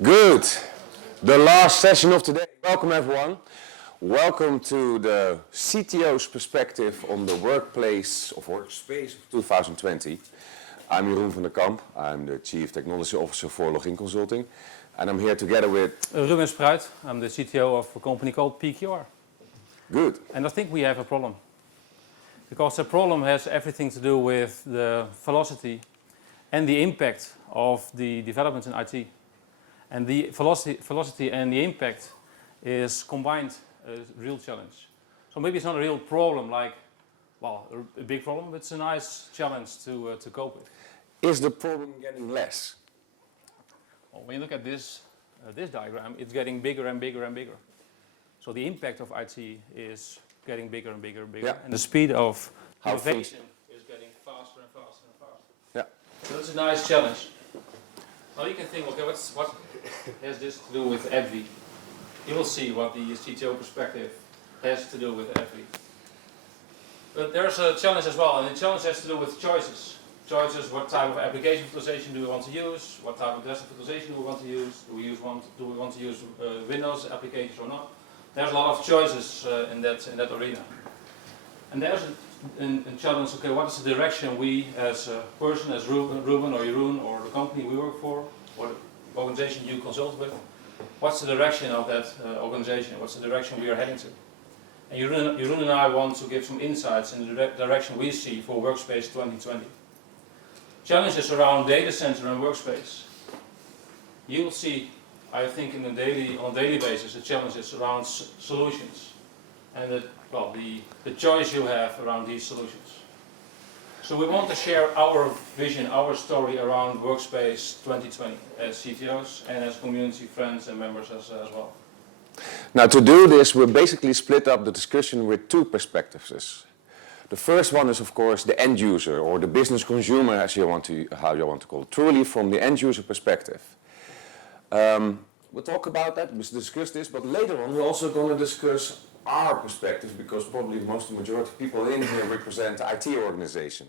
Good. The last session of today. Welcome everyone. Welcome to the CTO's perspective on the workplace of Workspace of 2020. I'm Jeroen van der Kamp. I'm the Chief Technology Officer for Login Consulting. And I'm here together with... Ruben Spruit. I'm the CTO of a company called PQR. Good. And I think we have a problem. Because the problem has everything to do with the velocity and the impact of the developments in IT. And the velocity and the impact is combined a real challenge. So maybe it's not a real problem like, well, a big problem, but it's a nice challenge to cope with. Is the problem getting less? Well, when you look at this diagram, it's getting bigger and bigger and bigger. So the impact of IT is getting bigger and bigger and bigger. Yeah. And the speed of innovation is getting faster and faster and faster. Yeah. So it's a nice challenge. Now you can think, okay, what has this to do with EDVI? You will see what the CTO perspective has to do with EDVI. But there's a challenge as well, and the challenge has to do with choices. Choices, what type of application virtualization do we want to use? What type of desktop virtualization do we want to use? Do we want to use Windows applications or not? There's a lot of choices in that arena. And there's a challenge, okay, what is the direction we as a person, as Ruben or Jeroen or the company we work for, or the organization you consult with, what's the direction of that organization? What's the direction we are heading to? And Jeroen and I want to give some insights in the direction we see for Workspace 2020. Challenges around data center and workspace. You will see, I think, on a daily basis, the challenges around solutions and the choice you have around these solutions. So we want to share our vision, our story around Workspace 2020 as CTOs and as community friends and members as well. Now to do this, we basically split up the discussion with two perspectives. The first one is, of course, the end user or the business consumer, as how you want to call it, truly from the end user perspective. We'll talk about that, we'll discuss this, but later on we're also going to discuss our perspective, because probably the majority of people in here represent the IT organization.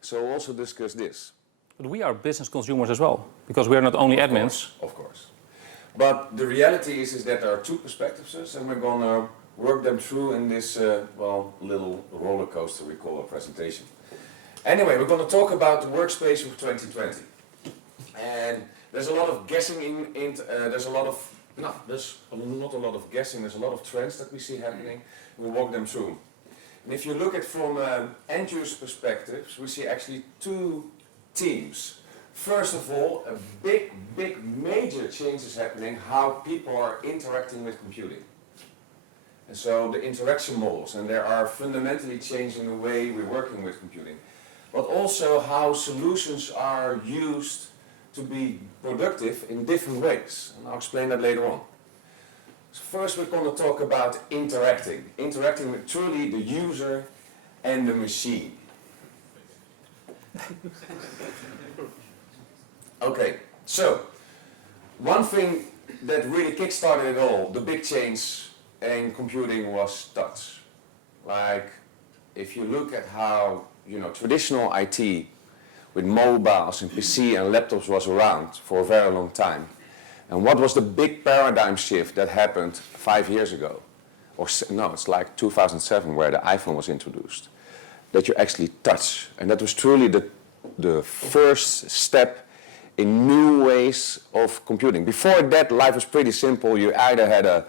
So we'll also discuss this. But we are business consumers as well, because we are not only admins. Of course. But the reality is that there are two perspectives, and we're going to work them through in this little roller coaster we call a presentation. Anyway, we're going to talk about the Workspace of 2020. And there's a lot of guessing there's not a lot of guessing, there's a lot of trends that we see happening. We'll walk them through. And if you look at from end user perspectives, we see actually two themes. First of all, a big major change is happening how people are interacting with computing. And so the interaction models, and they are fundamentally changing the way we're working with computing. But also how solutions are used to be productive in different ways. And I'll explain that later on. So first we're going to talk about interacting with truly the user and the machine. Okay, so one thing that really kick-started it all, the big change in computing, was touch. Like, if you look at how traditional IT with mobiles and PC and laptops was around for a very long time, and what was the big paradigm shift that happened 5 years ago? Or no, it's like 2007 where the iPhone was introduced. That you actually touch, and that was truly the first step in new ways of computing. Before that, life was pretty simple. You either had a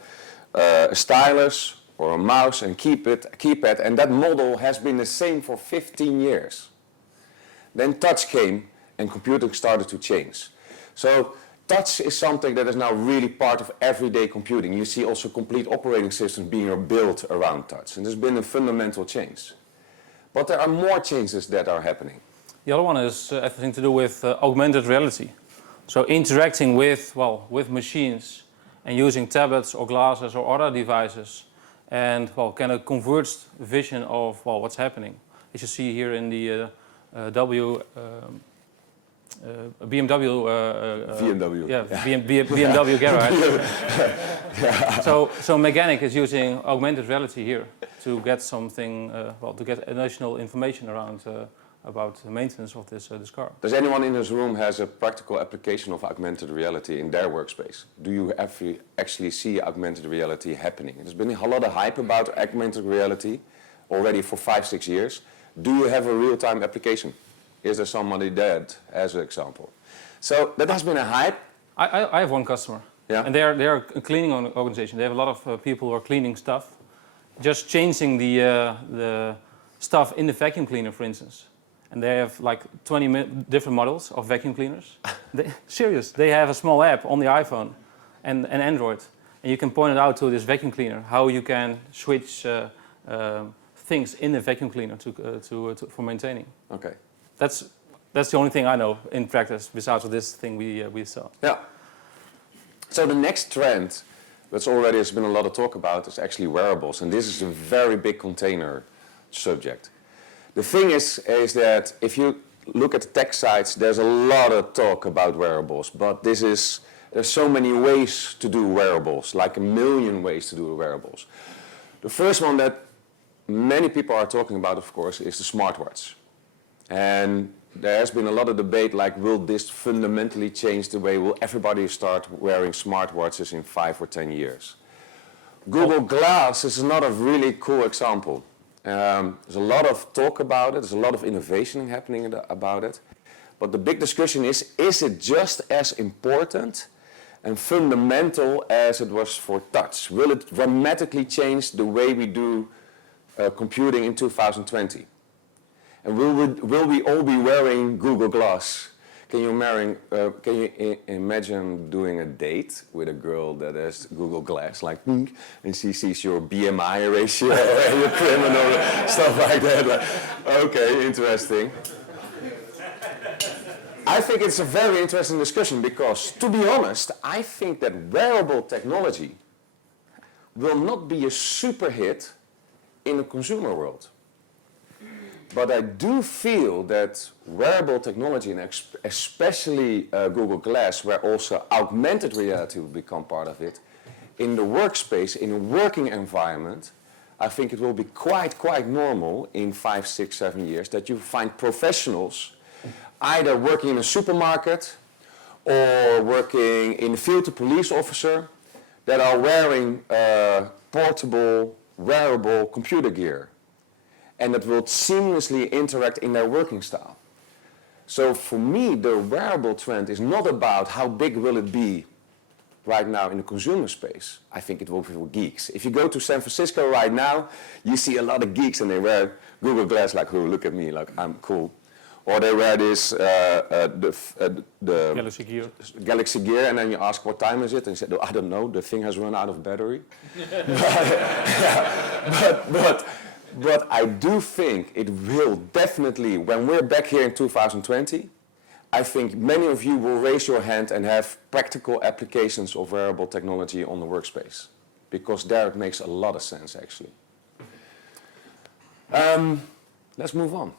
stylus or a mouse and keypad, and that model has been the same for 15 years. Then touch came and computing started to change. So touch is something that is now really part of everyday computing. You see also complete operating systems being built around touch, and there's been a fundamental change. But there are more changes that are happening. The other one is everything to do with augmented reality. So interacting with machines and using tablets or glasses or other devices, and kind of converged vision of what's happening. As you see here in the BMW. BMW garage. Yeah. So Mechanic is using augmented reality here to get something, to get additional information around about the maintenance of this car. Does anyone in this room has a practical application of augmented reality in their workspace? Do you actually see augmented reality happening? There's been a lot of hype about augmented reality already for 5-6 years. Do you have a real-time application? Is there somebody that as an example? So that has been a hype. I have one customer, Yeah. and they are a cleaning organization. They have a lot of people who are cleaning stuff, just changing the stuff in the vacuum cleaner, for instance. And they have like 20 different models of vacuum cleaners. Serious, they have a small app on the iPhone and Android, and you can point it out to this vacuum cleaner how you can switch things in the vacuum cleaner for maintaining. Okay. That's the only thing I know in practice, besides this thing we saw. Yeah. So the next trend, that's already has been a lot of talk about, is actually wearables, and this is a very big container subject. The thing is that if you look at the tech sites, there's a lot of talk about wearables, but there's so many ways to do wearables, like 1 million ways to do wearables. The first one that many people are talking about, of course, is the smartwatch. And there has been a lot of debate, like, will this fundamentally change the way, will everybody start wearing smartwatches in 5 or 10 years? Google Glass is another really cool example. There's a lot of talk about it, there's a lot of innovation happening about it. But the big discussion is it just as important and fundamental as it was for touch? Will it dramatically change the way we do computing in 2020? And will we all be wearing Google Glass? Can you imagine doing a date with a girl that has Google Glass, like, and she sees your BMI ratio and your criminal stuff like that? Like, okay, interesting. I think it's a very interesting discussion because, to be honest, I think that wearable technology will not be a super hit in the consumer world. But I do feel that wearable technology, and especially Google Glass, where also augmented reality will become part of it, in the workspace, in a working environment, I think it will be quite normal in 5, 6, 7 years that you find professionals either working in a supermarket or working in the field, a police officer, that are wearing portable, wearable computer gear. And that will seamlessly interact in their working style. So for me, the wearable trend is not about how big will it be right now in the consumer space. I think it will be for geeks. If you go to San Francisco right now, you see a lot of geeks and they wear Google Glass like, oh, look at me, like I'm cool. Or they wear this, the Galaxy Gear, and then you ask what time is it, and you say, oh, I don't know, the thing has run out of battery. But I do think it will definitely, when we're back here in 2020, I think many of you will raise your hand and have practical applications of wearable technology on the workspace. Because there it makes a lot of sense, actually. Let's move on.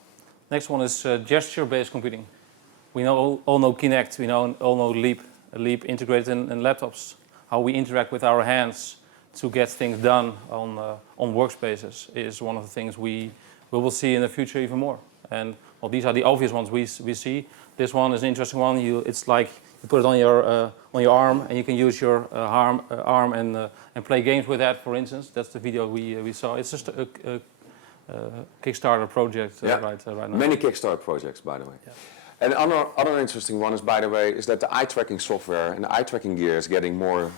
Next one is gesture-based computing. We all know Kinect, we all know Leap integrated in laptops. How we interact with our hands to get things done on workspaces is one of the things we will see in the future even more. And well, these are the obvious ones we see. This one is an interesting one. It's like you put it on your arm, and you can use your arm and play games with that. For instance, that's the video we saw. It's just a Kickstarter project right now. Many Kickstarter projects, by the way. Yeah. And another interesting one is, by the way, is that the eye tracking software and the eye tracking gear is getting more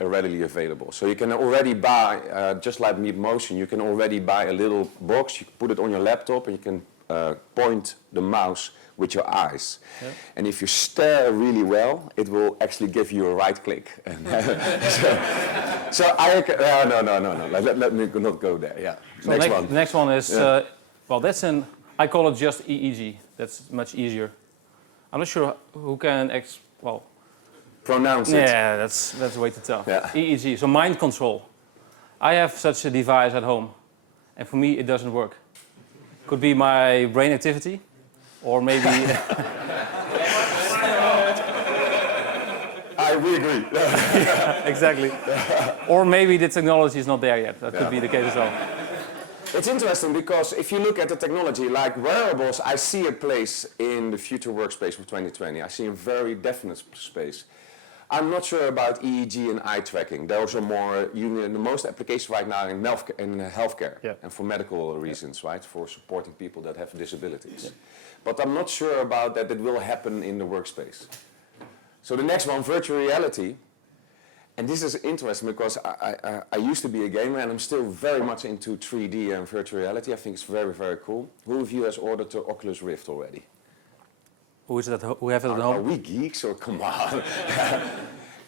readily available. So you can already buy, just like Meet Motion, you can already buy a little box, you put it on your laptop, and you can point the mouse with your eyes. Yeah. And if you stare really well, it will actually give you a right click. Let me not go there. Yeah. So next one is, I call it just EEG. That's much easier. I'm not sure who can pronounce it. Yeah, that's way too tough. Yeah. EEG, so mind control. I have such a device at home, and for me it doesn't work. Could be my brain activity, or maybe. We agree. Yeah, exactly. Or maybe the technology is not there yet. That could be the case as well. It's interesting because if you look at the technology, like wearables, I see a place in the future workspace of 2020. I see a very definite space. I'm not sure about EEG and eye tracking. Those are more, the most applications right now in healthcare and for medical reasons, right? For supporting people that have disabilities. But I'm not sure about that it will happen in the workspace. So the next one, virtual reality. And this is interesting because I used to be a gamer and I'm still very much into 3D and virtual reality. I think it's very, very cool. Who of you has ordered the Oculus Rift already? Who is that? Who have it at home? Are we geeks or come on?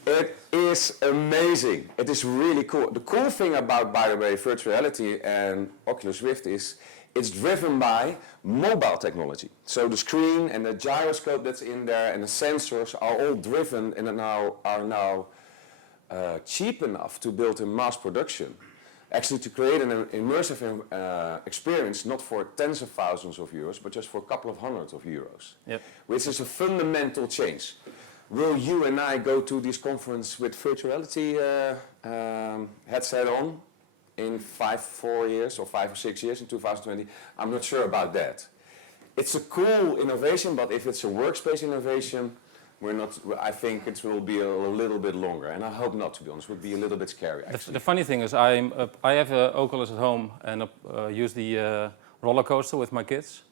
It is amazing. It is really cool. The cool thing about, by the way, virtual reality and Oculus Rift is it's driven by mobile technology. So the screen and the gyroscope that's in there and the sensors are all driven and are now cheap enough to build in mass production. Actually to create an immersive experience not for tens of thousands of euros but just for a couple of hundreds of euros. Yep. Which is a fundamental change. Will you and I go to this conference with virtual reality headset on in 4 years or 5 or 6 years in 2020? I'm not sure about that. It's a cool innovation, but if it's a workspace innovation, I think it will be a little bit longer, and I hope not, to be honest. It would be a little bit scary, actually. The funny thing is, I have an Oculus at home and use the roller coaster with my kids.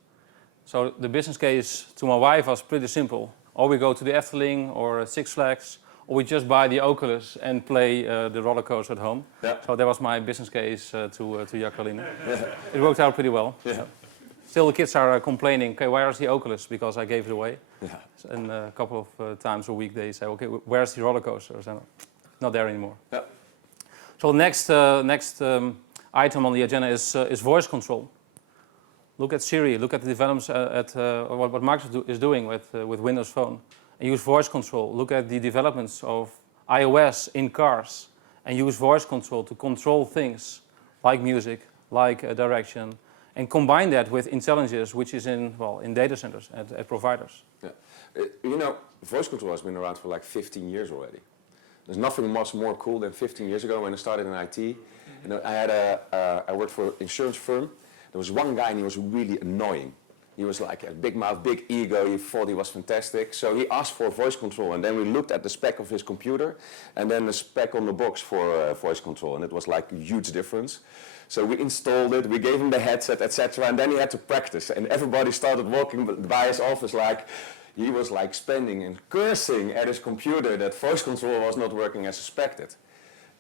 So the business case to my wife was pretty simple. Or we go to the Efteling or Six Flags, or we just buy the Oculus and play the roller coaster at home. Yeah. So that was my business case to Jacqueline. Yeah. It worked out pretty well. Yeah. Still, the kids are complaining, okay, where is the Oculus? Because I gave it away. Yeah. And a couple of times a week they say, okay, where's the roller coaster? So, not there anymore. Yeah. So next item on the agenda is voice control. Look at Siri, look at the developments what Microsoft is doing with Windows Phone. And use voice control. Look at the developments of iOS in cars and use voice control to control things like music, like direction, and combine that with intelligence, which is in data centers at providers. Yeah. Voice control has been around for like 15 years already. There's nothing much more cool than 15 years ago when I started in IT. I worked for an insurance firm. There was one guy and he was really annoying. He was like a big mouth, big ego. He thought he was fantastic. So he asked for voice control, and then we looked at the spec of his computer and then the spec on the box for voice control, and it was like a huge difference. So we installed it, we gave him the headset, etc., and then he had to practice. And everybody started walking by his office like he was like spending and cursing at his computer that voice control was not working as expected.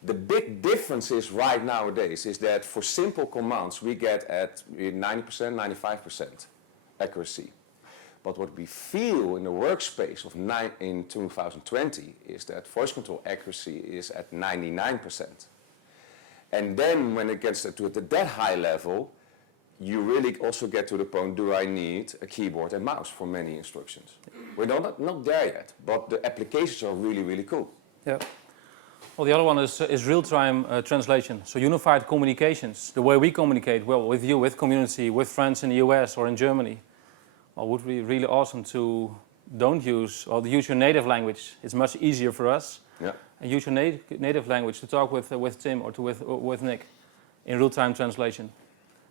The big difference is right nowadays is that for simple commands we get at 90%, 95% accuracy. But what we feel in the workspace in 2020 is that voice control accuracy is at 99%. And then when it gets to that high level, you really also get to the point, do I need a keyboard and mouse for many instructions? We're not there yet, but the applications are really, really cool. Yeah. Well, the other one is real-time translation. So unified communications, the way we communicate, with you, with community, with friends in the US or in Germany. Well, would be really awesome to use your native language. It's much easier for us. Yeah. And use your native language to talk with Tim or with Nick in real-time translation,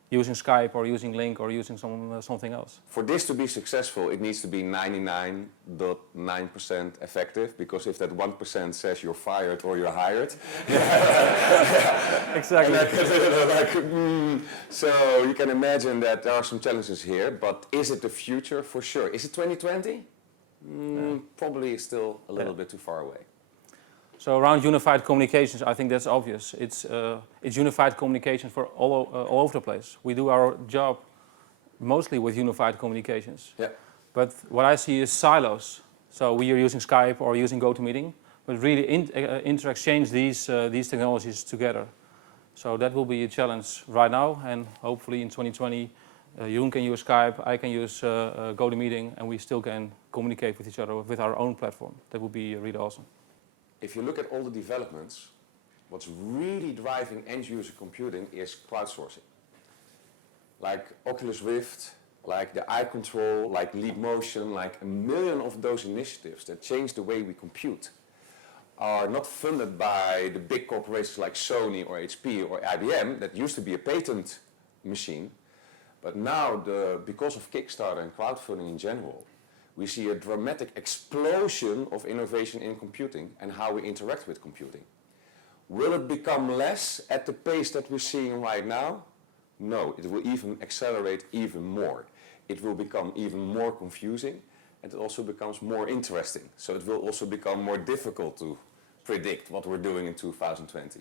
using Skype or using Link or using something else. For this to be successful, it needs to be 99.9% effective, because if that 1% says you're fired or you're hired, exactly. So you can imagine that there are some challenges here, but is it the future? For sure. Is it 2020? Probably still a little bit too far away. So around unified communications, I think that's obvious. It's unified communication for all over the place. We do our job mostly with unified communications. Yeah. But what I see is silos. So we are using Skype or using GoToMeeting, but really interexchange these technologies together. So that will be a challenge right now, and hopefully in 2020, Jeroen can use Skype, I can use GoToMeeting, and we still can communicate with each other with our own platform. That would be really awesome. If you look at all the developments, what's really driving end-user computing is crowdsourcing. Like Oculus Rift, like the eye control, like Leap Motion, like a million of those initiatives that change the way we compute are not funded by the big corporations like Sony or HP or IBM that used to be a patent machine. But now, because of Kickstarter and crowdfunding in general, we see a dramatic explosion of innovation in computing and how we interact with computing. Will it become less at the pace that we're seeing right now? No, it will even accelerate even more. It will become even more confusing, and it also becomes more interesting. So it will also become more difficult to predict what we're doing in 2020.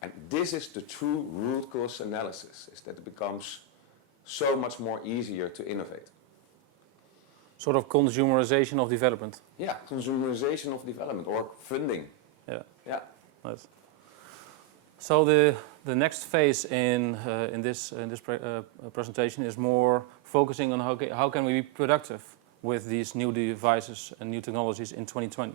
And this is the true root cause analysis, is that it becomes so much more easier to innovate. Sort of consumerization of development. Yeah, consumerization of development or funding. Yeah. Yeah. Nice. So the next phase in this presentation is more focusing on how can we be productive with these new devices and new technologies in 2020.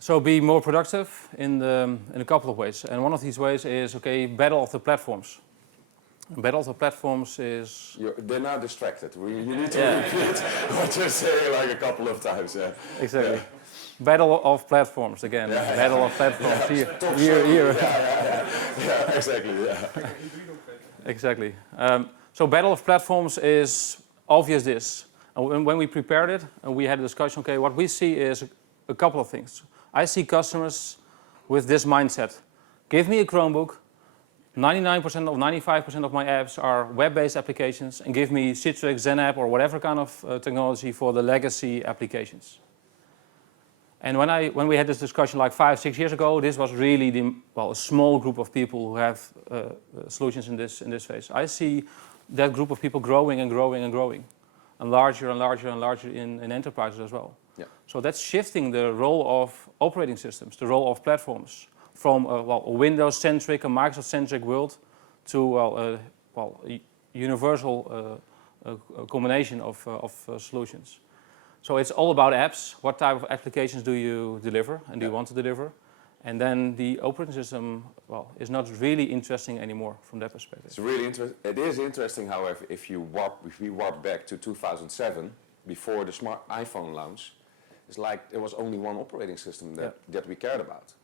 So be more productive in a couple of ways, and one of these ways is battle of the platforms. Battle of the platforms is They're now distracted. You need to repeat what you're saying like a couple of times. Yeah. Exactly. Yeah. Battle of platforms again. Yeah, battle of platforms. Yeah. Here. Yeah, exactly. Yeah. Exactly. So battle of platforms is obvious this. And when we prepared it, we had a discussion, what we see is a couple of things. I see customers with this mindset. Give me a Chromebook, 99% or 95% of my apps are web-based applications, and give me Citrix, XenApp, or whatever kind of technology for the legacy applications. And when we had this discussion like 5-6 years ago, this was really a small group of people who have solutions in this phase. I see that group of people growing and growing and growing, and larger and larger and larger in enterprises as well. Yeah. So that's shifting the role of operating systems, the role of platforms, from a Windows-centric, a Microsoft-centric world to a universal combination of solutions. So it's all about apps. What type of applications do you deliver and do you want to deliver? And then the operating system, is not really interesting anymore from that perspective. It's really it is interesting, however, if we warp back to 2007, before the smart iPhone launch, it's like there was only one operating system that we cared about.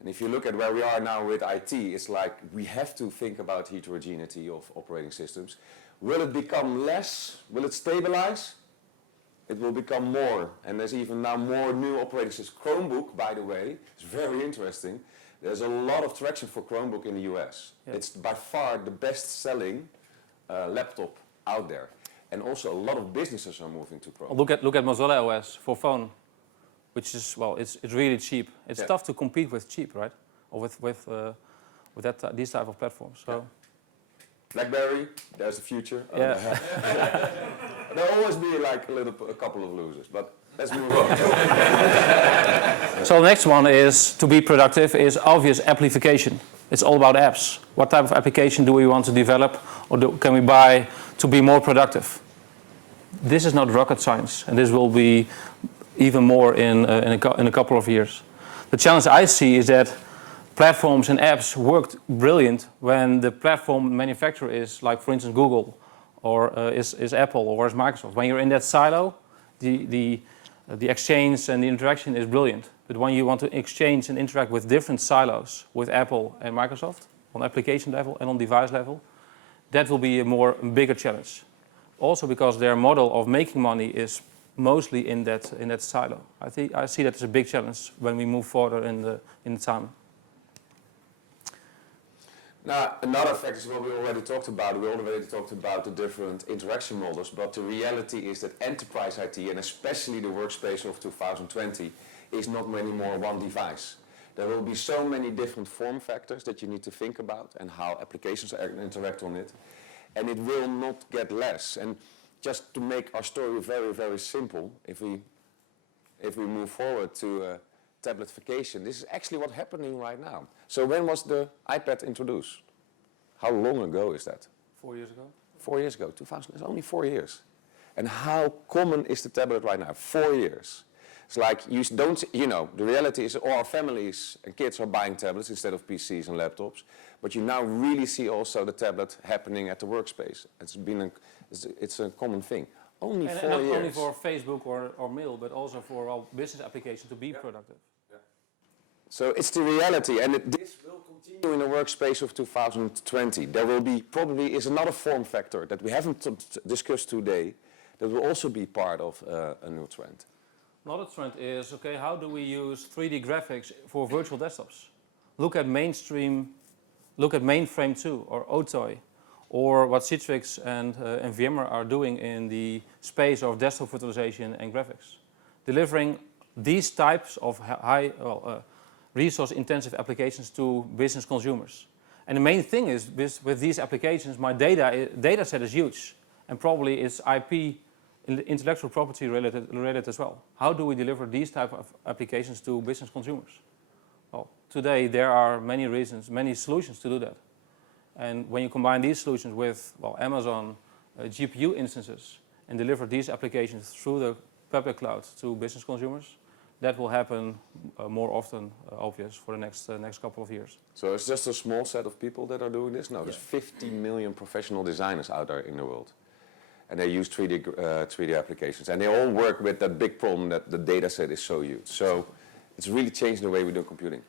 And if you look at where we are now with IT, it's like we have to think about heterogeneity of operating systems. Will it become less? Will it stabilize? It will become more. And there's even now more new operating systems. Chromebook, by the way, is very interesting. There's a lot of traction for Chromebook in the US. Yeah. It's by far the best-selling laptop out there. And also a lot of businesses are moving to Chromebook. Look at Mozilla OS for phone, which is, it's really cheap. It's tough to compete with cheap, right? Or with these type of platforms. So. Yeah. BlackBerry, there's the future. Yeah. There'll always be like a couple of losers, but let's move on. So the next one is, to be productive, is obvious amplification. It's all about apps. What type of application do we want to develop, or can we buy to be more productive? This is not rocket science, and this will be even more in a couple of years. The challenge I see is that platforms and apps worked brilliant when the platform manufacturer is, like for instance Google, or is Apple, or is Microsoft. When you're in that silo, the exchange and the interaction is brilliant. But when you want to exchange and interact with different silos, with Apple and Microsoft, on application level and on device level, that will be a bigger challenge. Also because their model of making money is mostly in that silo. I see that as a big challenge when we move further in the time. Now, another fact is what we already talked about. We already talked about the different interaction models, but the reality is that enterprise IT, and especially the workspace of 2020, is not anymore one device. There will be so many different form factors that you need to think about and how applications interact on it. And it will not get less. And just to make our story very, very simple, if we move forward to tabletification, this is actually what's happening right now. So when was the iPad introduced? How long ago is that? 4 years ago. 4 years ago, 2000, it's only 4 years. And how common is the tablet right now? 4 years. It's like the reality is all our families and kids are buying tablets instead of PCs and laptops. But you now really see also the tablet happening at the workspace. It's a common thing. Only 4 years. Not only for Facebook or mail, but also for our business application to be productive. Yeah. So it's the reality, and this will continue in the workspace of 2020. There will be probably is another form factor that we haven't discussed today that will also be part of a new trend. Another trend is, okay, how do we use 3D graphics for virtual desktops? Look at mainframe 2 or Otoy, or what Citrix and VMware are doing in the space of desktop virtualization and graphics. Delivering these types of high resource-intensive applications to business consumers. And the main thing is, with these applications, my data set is huge, and probably it's IP, intellectual property related as well. How do we deliver these type of applications to business consumers? Well, today there are many reasons, many solutions to do that. And when you combine these solutions with Amazon GPU instances and deliver these applications through the public cloud to business consumers, that will happen more often, obvious, for the next couple of years. So it's just a small set of people that are doing this? No, there's 50 million professional designers out there in the world. And they use 3D applications. And they all work with that big problem that the data set is so huge. So it's really changed the way we do computing.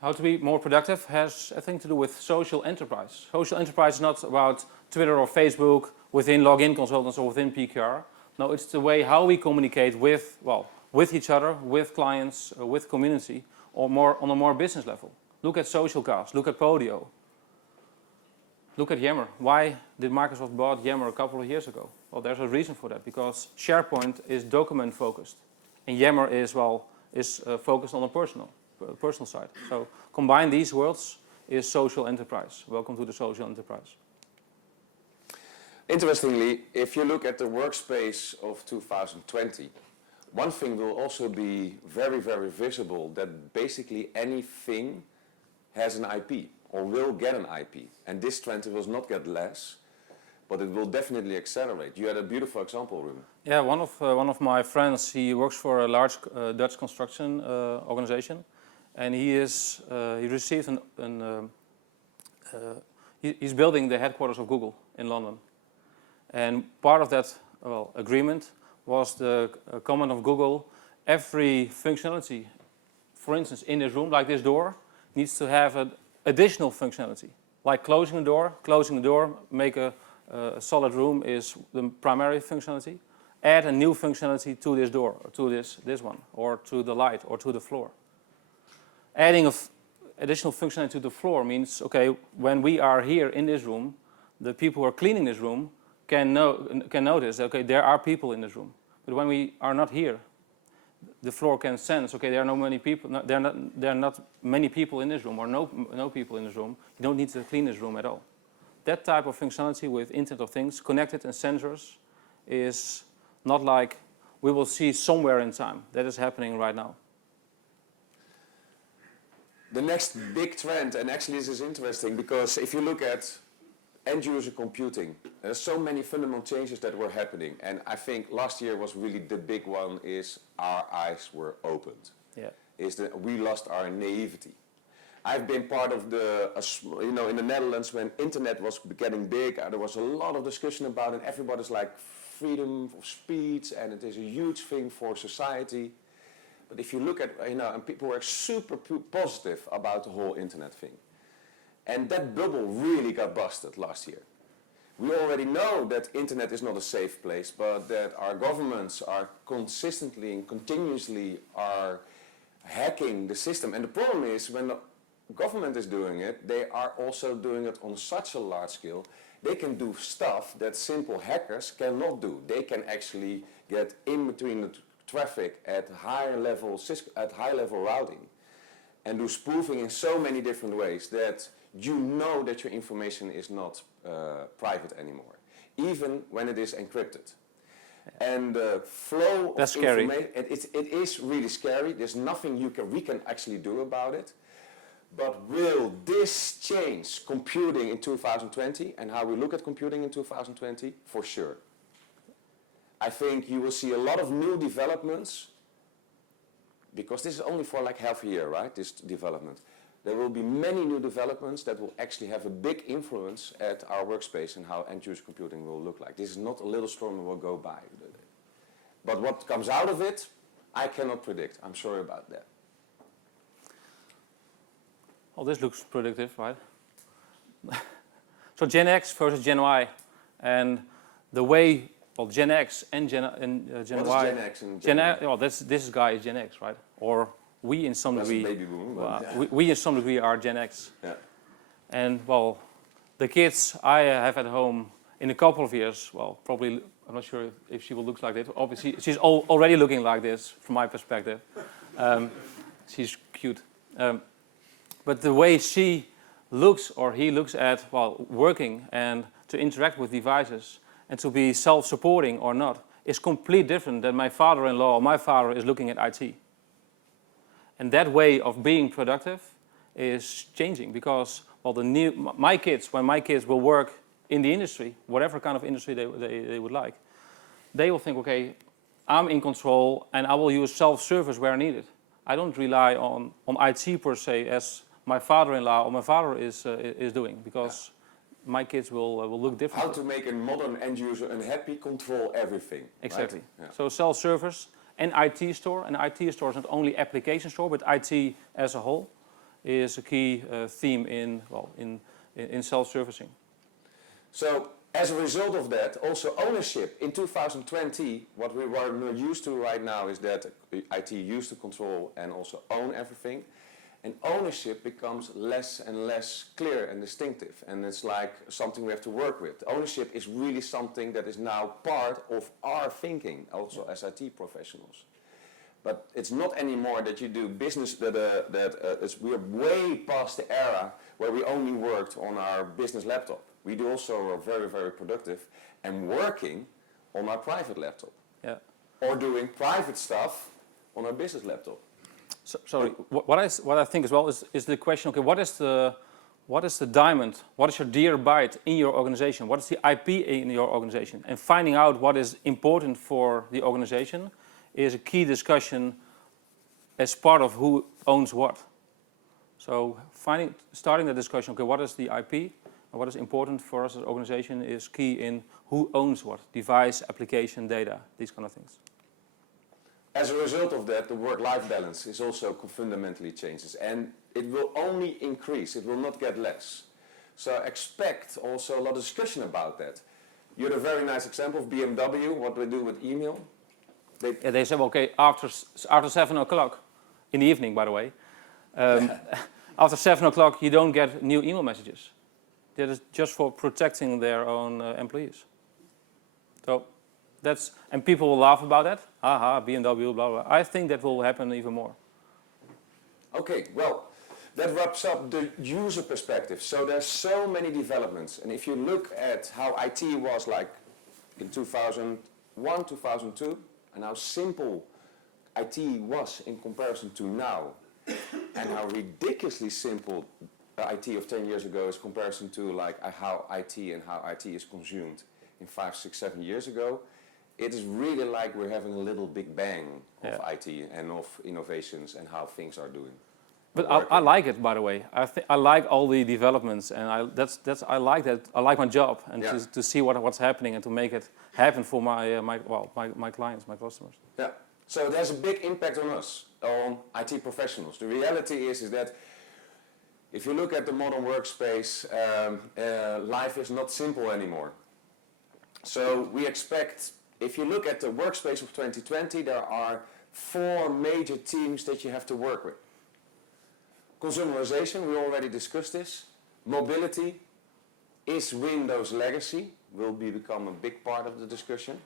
How to be more productive has a thing to do with social enterprise. Social enterprise is not about Twitter or Facebook within login consultants or within PKR. No, it's the way how we communicate with each other, with clients, with community, or more on a more business level. Look at Socialcast, look at Podio, look at Yammer. Why did Microsoft bought Yammer a couple of years ago? Well, there's a reason for that, because SharePoint is document focused, and Yammer is focused on the personal side. So combine these worlds is social enterprise. Welcome to the social enterprise. Interestingly, if you look at the workspace of 2020, one thing will also be very, very visible, that basically anything has an IP or will get an IP. And this trend will not get less, but it will definitely accelerate. You had a beautiful example, Ruben. Yeah, one of my friends, he works for a large Dutch construction organization, and he's building the headquarters of Google in London. And part of that agreement was the comment of Google: every functionality, for instance, in this room, like this door, needs to have an additional functionality. Like closing the door, make a solid room is the primary functionality. Add a new functionality to this door, or to this one, or to the light, or to the floor. Adding additional functionality to the floor means, okay, when we are here in this room, the people who are cleaning this room can notice that, okay, there are people in this room. But when we are not here, the floor can sense, okay, there are not many people in this room, or no people in this room. You don't need to clean this room at all. That type of functionality with Internet of Things, connected and sensors, is not like we will see somewhere in time. That is happening right now. The next big trend, and actually this is interesting, because if you look at end-user computing, there's so many fundamental changes that were happening, and I think last year was really the big one. Is our eyes were opened. Yeah. Is that we lost our naivety. I've been part of in the Netherlands when internet was getting big. There was a lot of discussion about it. Everybody's like freedom of speech, and it is a huge thing for society. But if you look at and people were super positive about the whole internet thing. And that bubble really got busted last year. We already know that internet is not a safe place, but that our governments are consistently and continuously are hacking the system. And the problem is, when the government is doing it, they are also doing it on such a large scale. They can do stuff that simple hackers cannot do. They can actually get in between the traffic at high level routing and do spoofing in so many different ways that you know that your information is not private anymore, even when it is encrypted. And the flow of information, it is really scary. There's nothing we can actually do about it. But will this change computing in 2020 and how we look at computing in 2020? For sure. I think you will see a lot of new developments, because this is only for like half a year, right, this development. There will be many new developments that will actually have a big influence at our workspace and how end-user computing will look like. This is not a little storm that will go by. But what comes out of it, I cannot predict. I'm sorry about that. Oh, this looks predictive, right? So Gen X versus Gen Y, and the way, well, Gen X and Gen What Y. is Gen X and Gen Y? Well, this guy is Gen X, right? Or we in some That's a degree. baby boom. But yeah. We in some degree are Gen X. Yeah. And well, the kids I have at home in a couple of years, well, probably, I'm not sure if she will look like this. Obviously, she's already looking like this from my perspective. She's cute. But the way she looks or he looks at, well, working and to interact with devices and to be self-supporting or not is completely different than my father-in-law or my father is looking at IT. And that way of being productive is changing because, well, when my kids will work in the industry, whatever kind of industry they would like, they will think, okay, I'm in control and I will use self-service where needed. I don't rely on IT per se as my father-in-law or my father is doing because my kids will look different. How to make a modern end user unhappy, control everything. Exactly. Right? Yeah. So self-service and IT store. And IT store is not only application store, but IT as a whole is a key theme in self-servicing. So as a result of that, also ownership in 2020, what we are used to right now is that IT used to control and also own everything. And ownership becomes less and less clear and distinctive. And it's like something we have to work with. Ownership is really something that is now part of our thinking, also as IT professionals. But it's not anymore that you do business, we are way past the era where we only worked on our business laptop. We do also are very, very productive and working on our private laptop. Yeah. Or doing private stuff on our business laptop. So, sorry, what I think as well is the question, okay, what is the diamond, what is your dear byte in your organization, what is the IP in your organization? And finding out what is important for the organization is a key discussion as part of who owns what. So starting the discussion, okay, what is the IP and what is important for us as an organization is key in who owns what, device, application, data, these kind of things. As a result of that, the work-life balance is also fundamentally changes, and it will only increase, it will not get less. So expect also a lot of discussion about that. You had a very nice example of BMW, what they do with email. They say, well, okay, after 7 o'clock, in the evening, by the way, after 7 o'clock you don't get new email messages. That is just for protecting their own employees. So and people will laugh about that. Haha, BMW, blah, blah. I think that will happen even more. Okay, well, that wraps up the user perspective. So there's so many developments. And if you look at how IT was like in 2001, 2002, and how simple IT was in comparison to now, and how ridiculously simple IT of 10 years ago is in comparison to like how IT is consumed in 5, 6, 7 years ago, it is really like we're having a little big bang of IT and of innovations and how things are doing. But I like it, by the way. I like all the developments, and I like that. I like my job, and to see what's happening and to make it happen for my clients, my customers. Yeah. So there's a big impact on us, on IT professionals. The reality is that if you look at the modern workspace, life is not simple anymore. So we expect, if you look at the workspace of 2020, there are 4 major themes that you have to work with. Consumerization, we already discussed this. Mobility, is Windows legacy, will become a big part of the discussion.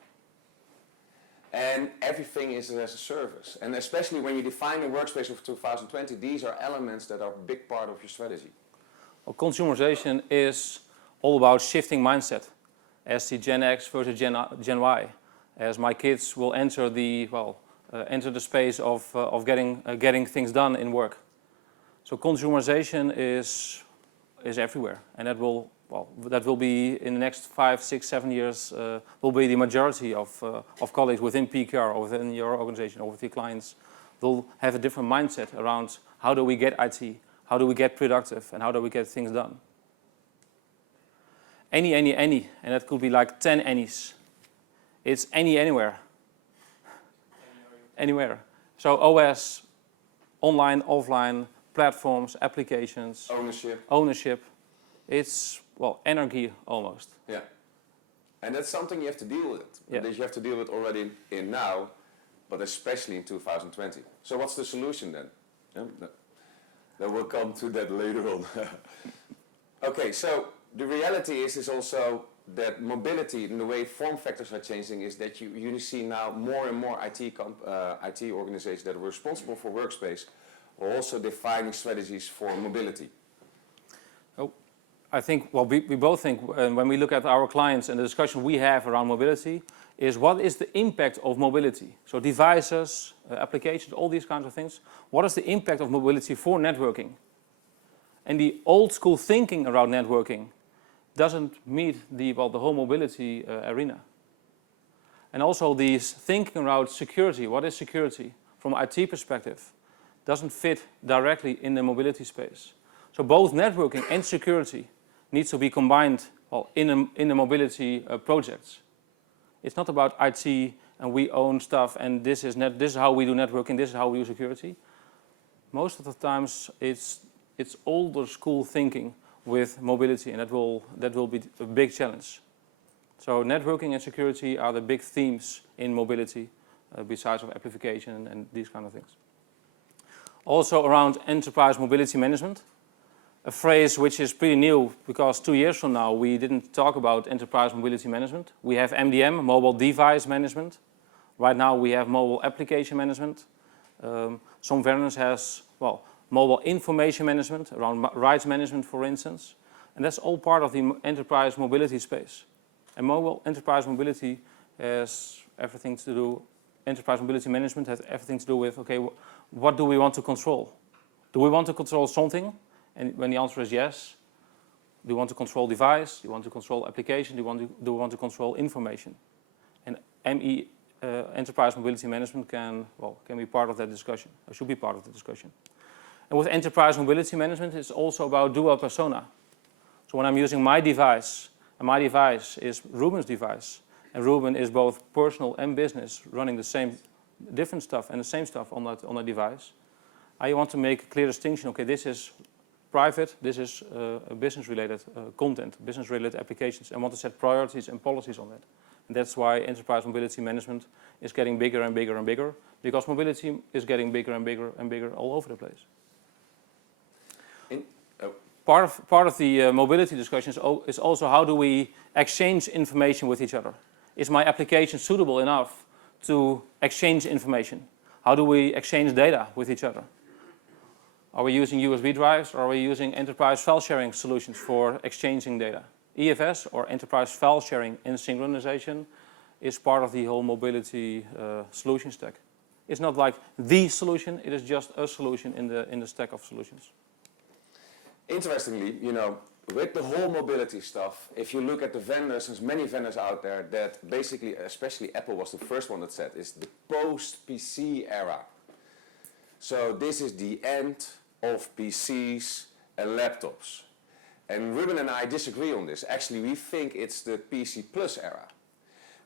And everything is as a service. And especially when you define a workspace of 2020, these are elements that are a big part of your strategy. Well, consumerization is all about shifting mindset. As the Gen X versus Gen Y, as my kids will enter the space of getting things done in work. So consumerization is everywhere, and that will be in the next 5, 6, 7 years will be the majority of colleagues within PKR or within your organization or with your clients. They'll have a different mindset around how do we get IT, how do we get productive, and how do we get things done. Any, and that could be like 10 any's. It's anywhere. Anywhere. So OS, online, offline, platforms, applications, ownership. It's, well, anarchy almost. Yeah. And that's something you have to deal with. Yeah. That you have to deal with already in now, but especially in 2020. So what's the solution then? Then we'll come to that later on. Okay, so the reality is also that mobility and the way form factors are changing is that you see now more and more IT organizations that are responsible for Workspace are also defining strategies for mobility. I think, well, we both think, when we look at our clients and the discussion we have around mobility, is what is the impact of mobility? So devices, applications, all these kinds of things. What is the impact of mobility for networking? And the old school thinking around networking doesn't meet the whole mobility arena. And also these thinking around security, what is security from an IT perspective, doesn't fit directly in the mobility space. So both networking and security needs to be combined in the mobility projects. It's not about IT and we own stuff and this is how we do networking, this is how we do security. Most of the times it's older school thinking with mobility, and that will be a big challenge. So networking and security are the big themes in mobility, besides of amplification and these kind of things. Also around enterprise mobility management, a phrase which is pretty new because 2 years from now we didn't talk about enterprise mobility management. We have MDM, mobile device management. Right now we have mobile application management. Some vendors has, well, mobile information management, around rights management, for instance. And that's all part of the enterprise mobility space. And mobile enterprise mobility has everything to do, enterprise mobility management has everything to do with, okay, what do we want to control? Do we want to control something? And when the answer is yes, do you want to control device? Do you want to control application? Do you want to control information? And enterprise mobility management can be part of that discussion, or should be part of the discussion. And with enterprise mobility management, it's also about dual persona. So when I'm using my device, and my device is Ruben's device, and Ruben is both personal and business, running the same different stuff and the same stuff on that device, I want to make a clear distinction. Okay, this is private, this is business-related content, business-related applications. I want to set priorities and policies on that. And that's why enterprise mobility management is getting bigger and bigger and bigger, because mobility is getting bigger and bigger and bigger all over the place. Part of the mobility discussion is also how do we exchange information with each other? Is my application suitable enough to exchange information? How do we exchange data with each other? Are we using USB drives or are we using enterprise file sharing solutions for exchanging data? EFS, or enterprise file sharing and synchronization, is part of the whole mobility solution stack. It's not like the solution, it is just a solution in the stack of solutions. Interestingly, with the whole mobility stuff, if you look at the vendors, there's many vendors out there that basically, especially Apple was the first one that said, is the post-PC era. So this is the end of PCs and laptops. And Ruben and I disagree on this. Actually, we think it's the PC Plus era.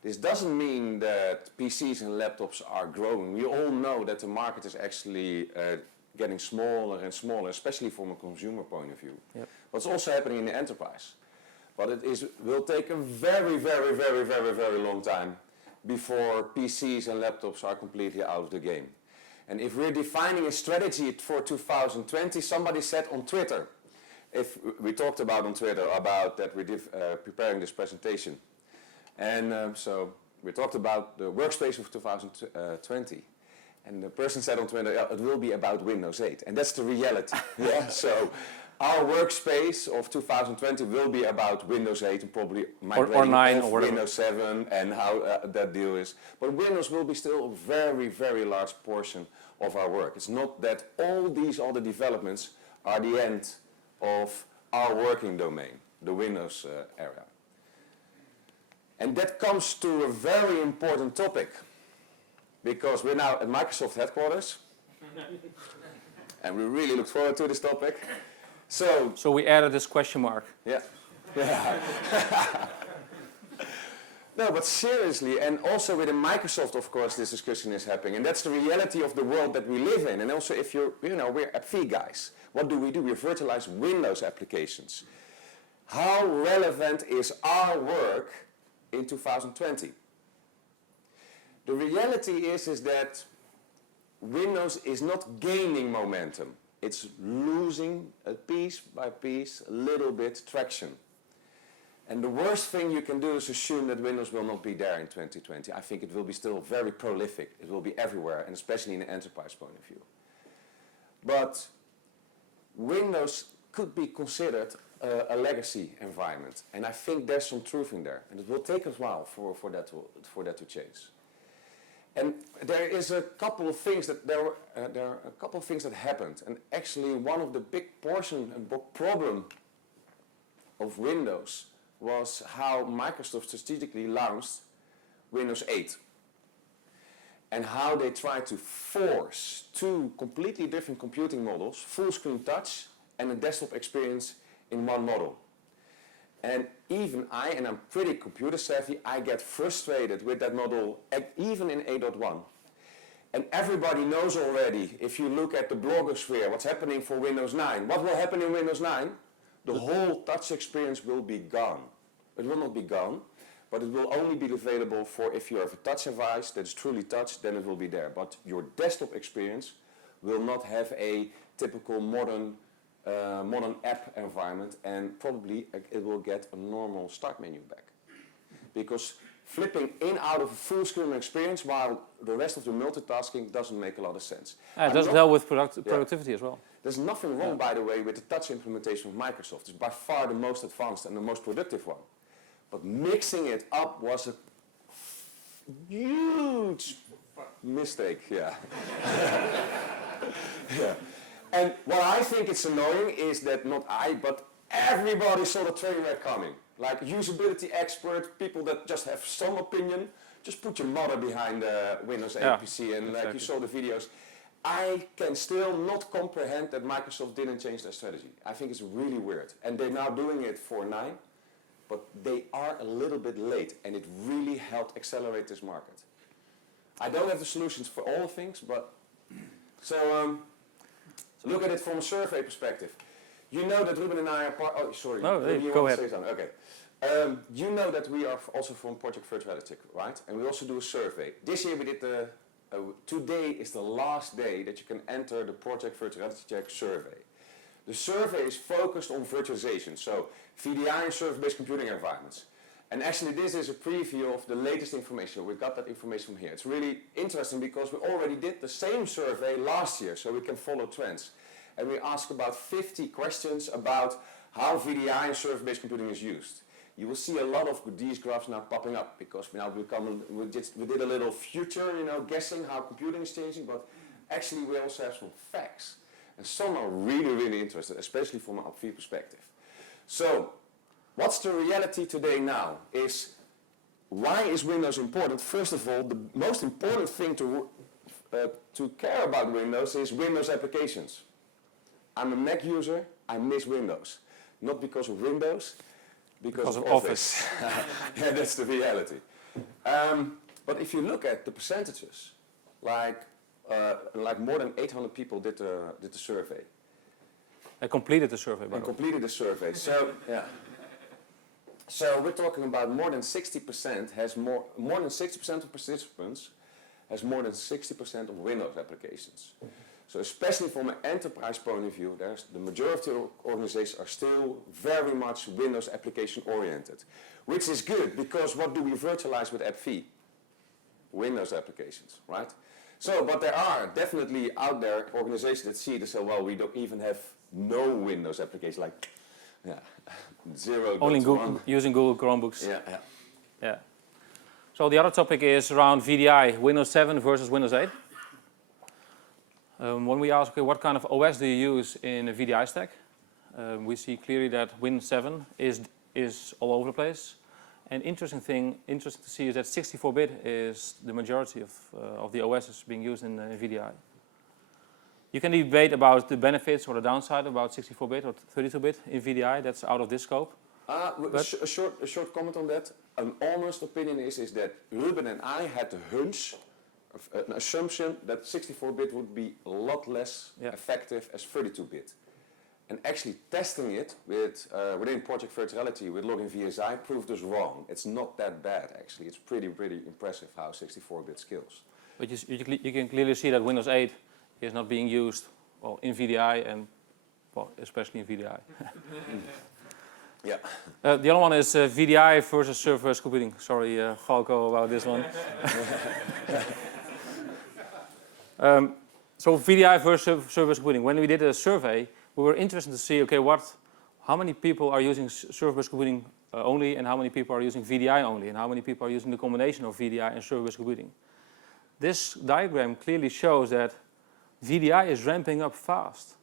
This doesn't mean that PCs and laptops are growing. We all know that the market is actually getting smaller and smaller, especially from a consumer point of view. Yep. What's also happening in the enterprise. But will take a very, very, very, very, very long time before PCs and laptops are completely out of the game. And if we're defining a strategy for 2020, somebody said on Twitter, if we talked about on Twitter about that we're preparing this presentation. And so we talked about the Workspace of 2020. And the person said on Twitter, it will be about Windows 8. And that's the reality. Yeah. So our Workspace of 2020 will be about Windows 8 and probably migrating or 9 or Windows 7 and how that deal is. But Windows will be still a very, very large portion of our work. It's not that all these other developments are the end of our working domain, the Windows area. And that comes to a very important topic, because we're now at Microsoft headquarters, and we really look forward to this topic. So we added this question mark. Yeah. No, but seriously, and also within Microsoft, of course, this discussion is happening, and that's the reality of the world that we live in. And also, if we're AppV guys, What do? We virtualize Windows applications. How relevant is our work in 2020? The reality is that Windows is not gaining momentum. It's losing piece by piece, a little bit traction. And the worst thing you can do is assume that Windows will not be there in 2020. I think it will be still very prolific. It will be everywhere, and especially in an enterprise point of view. But Windows could be considered a legacy environment, and I think there's some truth in there. And it will take a while for that to change. And there is a couple of things that there are a couple of things that happened, and actually one of the big portion and problem of Windows was how Microsoft strategically launched Windows 8 and how they tried to force two completely different computing models, full screen touch and a desktop experience in one model. And even and I'm pretty computer savvy, I get frustrated with that model even in 8.1. And everybody knows already, if you look at the blogosphere, what's happening for Windows 9. What will happen in Windows 9? The whole touch experience will be gone. It will not be gone, but it will only be available for if you have a touch device that is truly touch, then it will be there. But your desktop experience will not have a typical modern app environment, and probably it will get a normal start menu back. Because flipping in out of a full screen experience while the rest of the multitasking doesn't make a lot of sense. It doesn't help with productivity as well. There's nothing wrong, by the way, with the touch implementation of Microsoft. It's by far the most advanced and the most productive one. But mixing it up was a huge mistake, yeah. Yeah. And what I think it's annoying is that not I, but everybody saw the train wreck coming. Like usability experts, people that just have some opinion, just put your mother behind the Windows 8 PC and like you saw the videos. I can still not comprehend that Microsoft didn't change their strategy. I think it's really weird. And they're now doing it for 9, but they are a little bit late, and it really helped accelerate this market. I don't have the solutions for all things, but so look at it from a survey perspective. You know that Ruben and I are part. Oh, sorry. No, you go want ahead. to say something? Okay. You know that we are also from Project Virtuality, right? And we also do a survey. This year we did today is the last day that you can enter the Project Virtuality Check survey. The survey is focused on virtualization, so VDI and server-based computing environments. And actually this is a preview of the latest information. We got that information from here. It's really interesting because we already did the same survey last year, so we can follow trends. And we asked about 50 questions about how VDI and server-based computing is used. You will see a lot of these graphs now popping up because we did a little future, guessing how computing is changing, but actually we also have some facts. And some are really, really interesting, especially from an UpV perspective. So, what's the reality today now is, why is Windows important? First of all, the most important thing to care about Windows is Windows applications. I'm a Mac user, I miss Windows. Not because of Windows, because of Office. Yeah, that's the reality. But if you look at the percentages, like more than 800 people did the survey. I completed the survey, by the way. Completed the survey. So yeah. So we're talking about more than 60% of participants has more than 60% of Windows applications. So especially from an enterprise point of view, the majority of organizations are still very much Windows application oriented, which is good because what do we virtualize with AppV? Windows applications, right? So, but there are definitely out there organizations that see it and say, well, we don't even have no Windows application, like 0. Only using Google Chromebooks. Yeah. So the other topic is around VDI, Windows 7 versus Windows 8. When we ask, okay, what kind of OS do you use in a VDI stack? We see clearly that Windows 7 is all over the place. And interesting to see is that 64-bit is the majority of the OSs being used in VDI. You can debate about the benefits or the downside about 64-bit or 32-bit in VDI. That's out of this scope. A short comment on that. An honest opinion is that Ruben and I had the hunch, an assumption that 64-bit would be a lot less effective as 32-bit. And actually testing it with within Project Virtuality with logging VSI proved us wrong. It's not that bad actually. It's pretty impressive how 64-bit scales. But you can clearly see that Windows 8 is not being used well in VDI and well especially in VDI. Yeah. The other one is VDI versus server-based computing. Sorry, Falco, about this one. So VDI versus server-based computing. When we did a survey, we were interested to see, okay, how many people are using server-based computing only, and how many people are using VDI only, and how many people are using the combination of VDI and server-based computing. This diagram clearly shows that VDI is ramping up fast.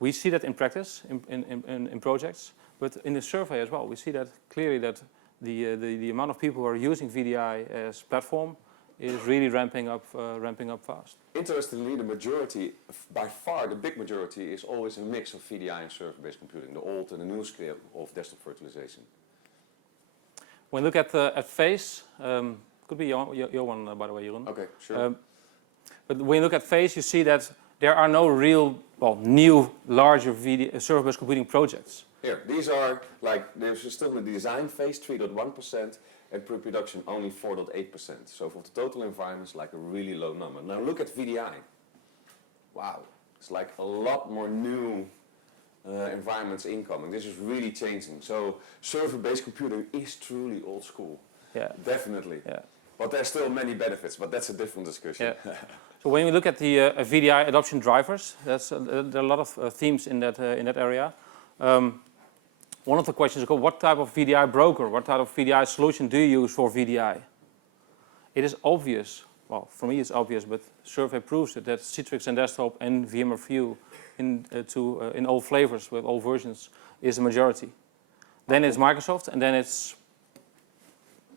We see that in practice, in projects, but in the survey as well. We see that clearly that the amount of people who are using VDI as platform is really ramping up fast. Interestingly, the majority, by far the big majority, is always a mix of VDI and server-based computing, the old and the new scale of desktop virtualization. When you look at Face, could be your one, by the way, Jeroen. Okay, sure. But when you look at Face, you see that there are no real, new, larger server-based computing projects. Here, these are like, there's still in the design phase 3.1% and pre-production only 4.8%. So for the total environment, it's like a really low number. Now look at VDI. Wow, it's like a lot more new environments incoming. This is really changing. So server-based computing is truly old school. Yeah. Definitely. Yeah. But there's still many benefits, but that's a different discussion. Yeah. So when we look at the VDI adoption drivers, there are a lot of themes in that area. One of the questions is, what type of VDI broker, what type of VDI solution do you use for VDI? It is obvious, well, for me it's obvious, but survey proves it, that Citrix and Desktop and VMware View in all flavors, with all versions, is the majority. Then it's Microsoft, and then it's,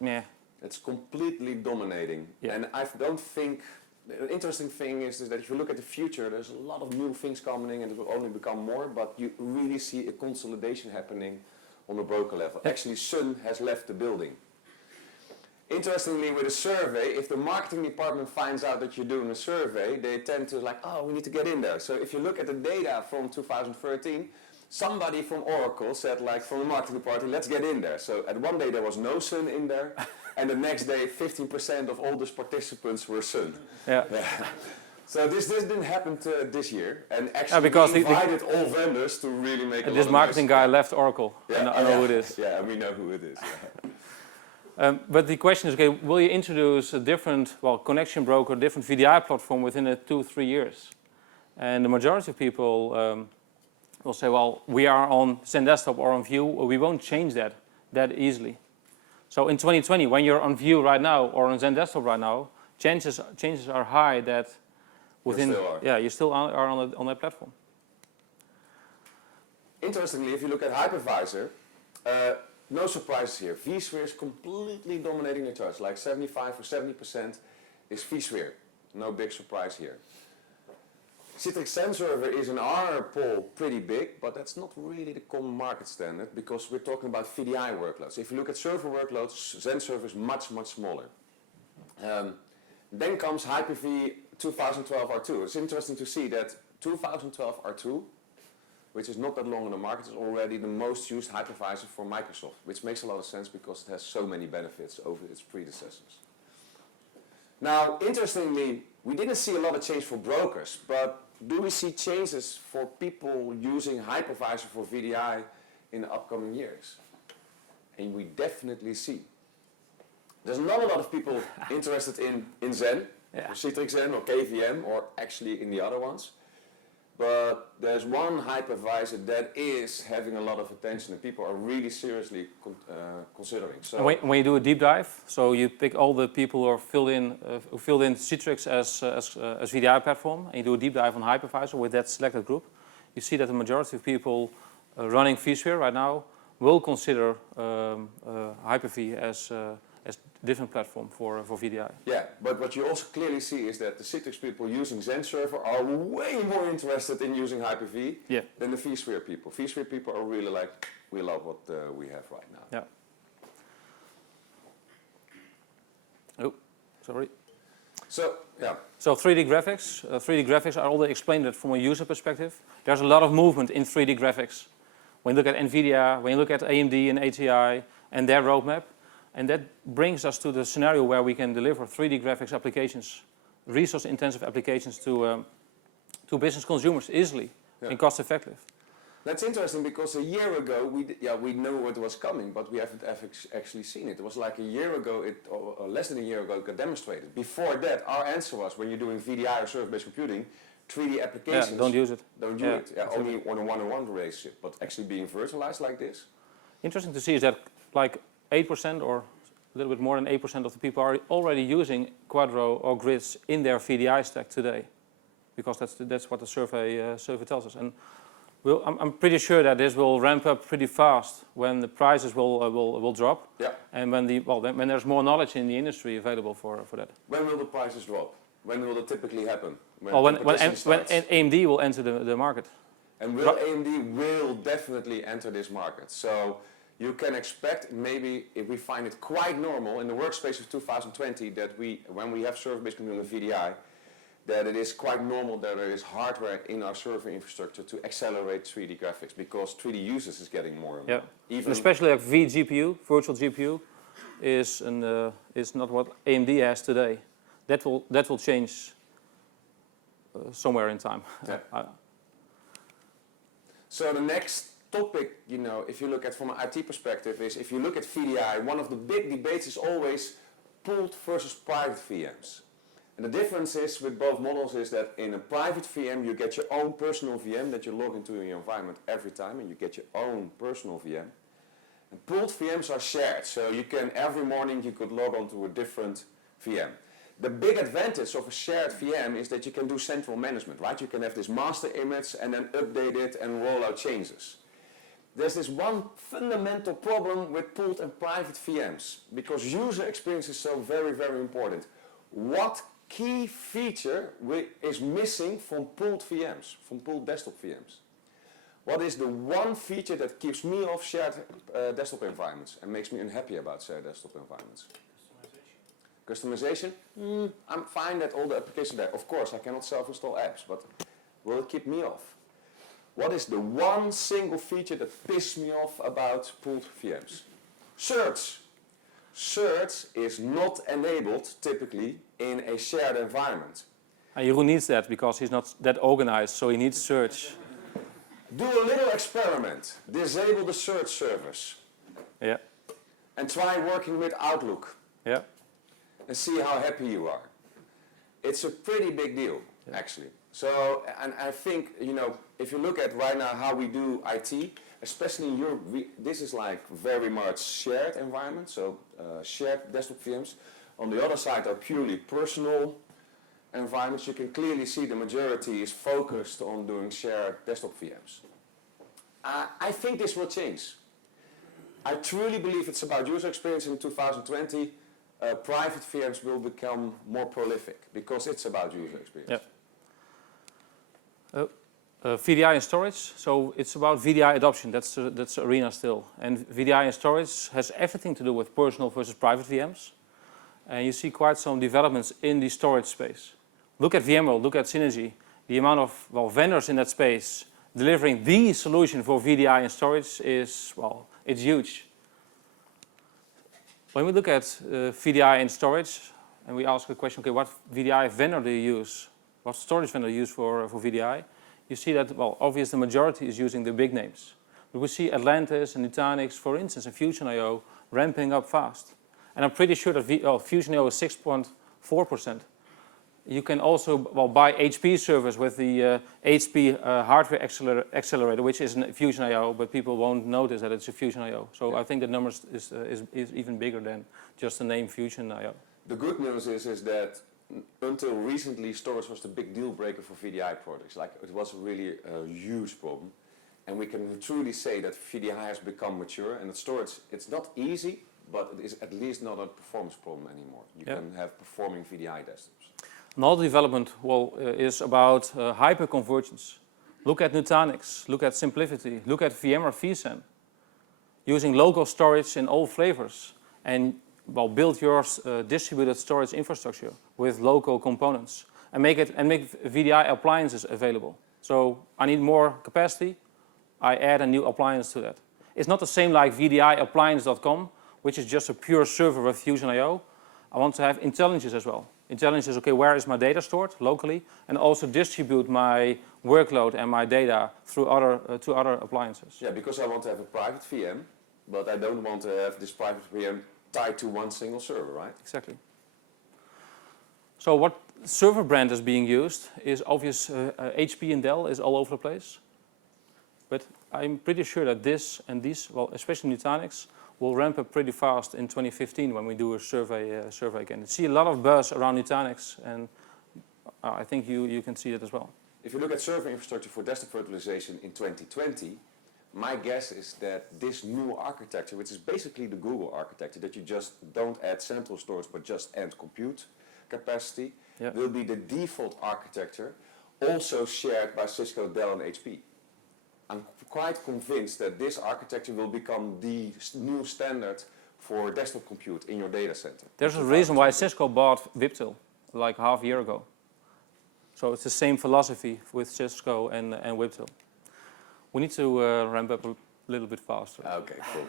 meh. It's completely dominating. Yeah. And I don't think, the interesting thing is that if you look at the future, there's a lot of new things coming and it will only become more, but you really see a consolidation happening on the broker level. Actually, Sun has left the building. Interestingly, with a survey, if the marketing department finds out that you're doing a survey, they tend to like, oh, we need to get in there. So if you look at the data from 2013, somebody from Oracle said, like, from the marketing department, let's get in there. So at one day there was no Sun in there, and the next day 15% of all those participants were Sun. Yeah. So this didn't happen this year, and actually because we invited all vendors to really make a lot this of marketing noise. guy left Oracle. Yeah, I know who it is. Yeah, we know who it is. Yeah. But the question is, okay, will you introduce a different, connection broker, different VDI platform within 2-3 years? And the majority of people will say, well, we are on Zen Desktop or on View, we won't change that easily. So in 2020, when you're on View right now or on Zen Desktop right now, chances are high that within, you still are on that platform. Interestingly, if you look at hypervisor, no surprises here. vSphere is completely dominating the charts, like 75 or 70% is vSphere. No big surprise here. Citrix Zen Server is in our poll pretty big, but that's not really the common market standard because we're talking about VDI workloads. If you look at server workloads, Zen Server is much, much smaller. Then comes Hyper-V 2012 R2. It's interesting to see that 2012 R2, which is not that long on the market, is already the most used hypervisor for Microsoft, which makes a lot of sense because it has so many benefits over its predecessors. Now, interestingly, we didn't see a lot of change for brokers, but do we see changes for people using hypervisor for VDI in the upcoming years? And we definitely see. There's not a lot of people interested in Zen, or Citrix Zen or KVM, or actually in the other ones. But there's one hypervisor that is having a lot of attention and people are really seriously considering. So when you do a deep dive, so you pick all the people who filled in Citrix as VDI platform, and you do a deep dive on hypervisor with that selected group, you see that the majority of people running vSphere right now will consider Hyper-V as different platform for VDI. Yeah, but what you also clearly see is that the Citrix people using Zen Server are way more interested in using Hyper-V than the vSphere people. vSphere people are really like, we love what we have right now. Yeah. Oh, sorry. So, yeah. So 3D graphics, I already explained it from a user perspective. There's a lot of movement in 3D graphics. When you look at NVIDIA, when you look at AMD and ATI and their roadmap, and that brings us to the scenario where we can deliver 3D graphics applications, resource-intensive applications to business consumers easily and cost-effective. That's interesting because a year ago we knew what was coming, but we haven't actually seen it. It was like a year ago, or less than a year ago, it got demonstrated. Before that, our answer was when you're doing VDI or service-based computing, 3D applications. Yeah, don't use it. Don't do it. Yeah, only on a one-on-one relationship, but actually being virtualized like this. Interesting to see is that like 8% or a little bit more than 8% of the people are already using Quadro or grids in their VDI stack today, because that's what the survey tells us. And I'm pretty sure that this will ramp up pretty fast when the prices will drop, and when there's more knowledge in the industry available for that. When will the prices drop? When will it typically happen? When AMD will enter the market. And AMD will definitely enter this market. So you can expect, maybe if we find it quite normal in the workspace of 2020 that when we have server-based computing with VDI, that it is quite normal that there is hardware in our server infrastructure to accelerate 3D graphics, because 3D users is getting more and more. Even especially like vGPU, virtual GPU, is not what AMD has today. That will change somewhere in time. So the next topic, if you look at from an IT perspective, is if you look at VDI, one of the big debates is always pooled versus private VMs. And the difference is with both models is that in a private VM you get your own personal VM that you log into your environment every time, and you get your own personal VM. And pooled VMs are shared, so you can every morning you could log on to a different VM. The big advantage of a shared VM is that you can do central management, right? You can have this master image and then update it and roll out changes. There's this one fundamental problem with pooled and private VMs, because user experience is so very, very important. What key feature is missing from pooled VMs, from pooled desktop VMs? What is the one feature that keeps me off shared desktop environments and makes me unhappy about shared desktop environments? Customization? I'm fine that all the applications are there. Of course, I cannot self-install apps, but will it keep me off? What is the one single feature that pisses me off about pooled VMs? Search. Search is not enabled typically in a shared environment. And Jeroen needs that because he's not that organized, so he needs search. Do a little experiment. Disable the search service. Yeah. And try working with Outlook. Yeah. And see how happy you are. It's a pretty big deal, actually. So, and I think, if you look at right now how we do IT, especially in Europe, this is like very much shared environment, so shared desktop VMs. On the other side are purely personal environments. You can clearly see the majority is focused on doing shared desktop VMs. I think this will change. I truly believe it's about user experience in 2020. Private VMs will become more prolific because it's about user experience. VDI and storage, so it's about VDI adoption, that's the arena still. And VDI and storage has everything to do with personal versus private VMs. And you see quite some developments in the storage space. Look at VMware, look at Synergy. The amount of vendors in that space delivering the solution for VDI and storage is, it's huge. When we look at VDI and storage, and we ask the question, okay, what VDI vendor do you use? What storage vendor do you use for VDI? You see that, obviously the majority is using the big names. But we see Atlantis and Nutanix, for instance, and Fusion.io ramping up fast. And I'm pretty sure that Fusion.io is 6.4%. You can also buy HP servers with the HP hardware accelerator, which is a Fusion.io, but people won't notice that it's a Fusion.io. So I think the numbers is even bigger than just the name Fusion.io. The good news is that until recently, storage was the big deal breaker for VDI products. Like, it was really a huge problem. And we can truly say that VDI has become mature, and that storage, it's not easy, but it is at least not a performance problem anymore. You can have performing VDI desktops. Another development is about hyper-convergence. Look at Nutanix, look at Simplicity, look at VMware vSAN, using local storage in all flavors. And build your distributed storage infrastructure with local components and make VDI appliances available. So I need more capacity, I add a new appliance to that. It's not the same like VDIappliance.com, which is just a pure server with Fusion I/O. I want to have intelligence as well. Intelligence is, okay, where is my data stored locally, and also distribute my workload and my data through to other appliances. Yeah, because I want to have a private VM, but I don't want to have this private VM tied to one single server, right? Exactly. So what server brand is being used is obvious. HP and Dell is all over the place. But I'm pretty sure that this and these, well, especially Nutanix, will ramp up pretty fast in 2015 when we do a survey again. I see a lot of buzz around Nutanix, and I think you can see it as well. If you look at server infrastructure for desktop virtualization in 2020, my guess is that this new architecture, which is basically the Google architecture, that you just don't add central storage but just add compute capacity, will be the default architecture, also shared by Cisco, Dell and HP. I'm quite convinced that this architecture will become the new standard for desktop compute in your data center. There's a reason why Cisco bought Viptil like half a year ago. So it's the same philosophy with Cisco and Viptil. We need to ramp up a little bit faster. Okay, cool.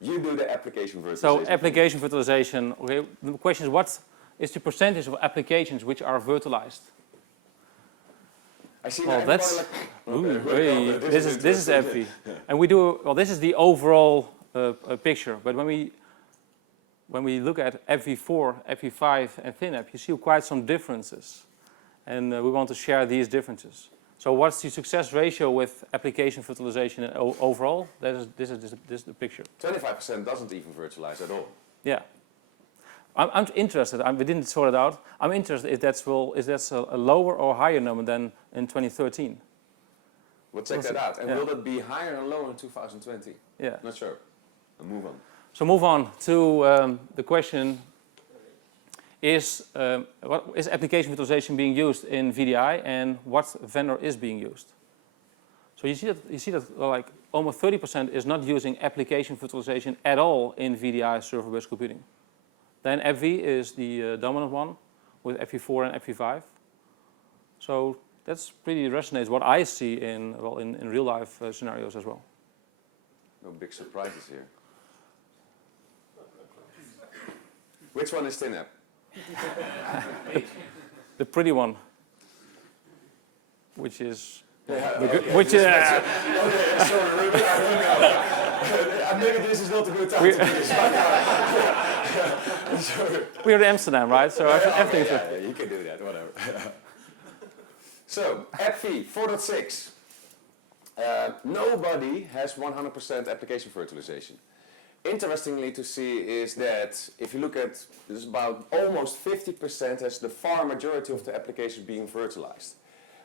You do the application virtualization. So application virtualization, okay, the question is what is the percentage of applications which are virtualized? I see. Well, that's okay, this is FV, and we do well. This is the overall picture. But when we look at FV4, FV5, and ThinApp, you see quite some differences, and we want to share these differences. So, what's the success ratio with application virtualization overall? This is the picture. 25% doesn't even virtualize at all. Yeah. I'm interested. We didn't sort it out. I'm interested if that's a lower or higher number than in 2013. We'll check that out. And will it be higher or lower in 2020? Yeah. Not sure. We'll move on. So move on to the question: is application virtualization being used in VDI, and what vendor is being used? So you see that like almost 30% is not using application virtualization at all in VDI server-based computing. Then FV is the dominant one with FV4 and FV5. So that's pretty resonates what I see in real life scenarios as well. No big surprises here. Which one is ThinApp? The pretty one, which is Maybe this is not a good time to do this. We're in Amsterdam, right? So everything's yeah, you can do that, whatever. So, AppV 4.6. Nobody has 100% application virtualization. Interestingly to see is that if you look at this, about almost 50% has the far majority of the applications being virtualized.